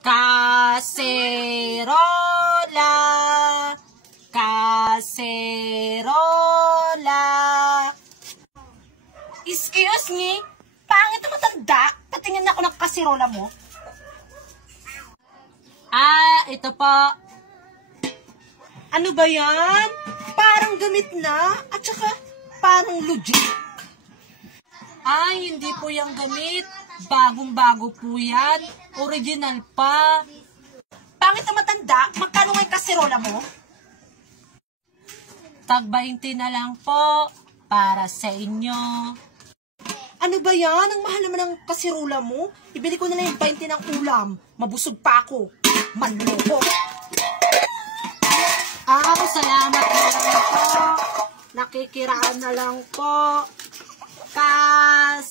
Kaserola, kaserola. Excuse me, pangit na matanda. Patingin na ako ng kaserola mo. Ito po. Ano ba yan? Parang gamit na at saka parang legit. Hindi po yung gamit. Bagong-bago po yan. Original pa. Pangit na matanda, magkano nga yung kaserola mo? Tag 20 na lang po para sa inyo. Ano ba yan? Ang mahal naman ng kaserola mo. Ibili ko na lang yung 20 ng ulam. Mabusog pa ako. Manloko. Salamat na lang po. Nakikiraan na lang po. Kaserola.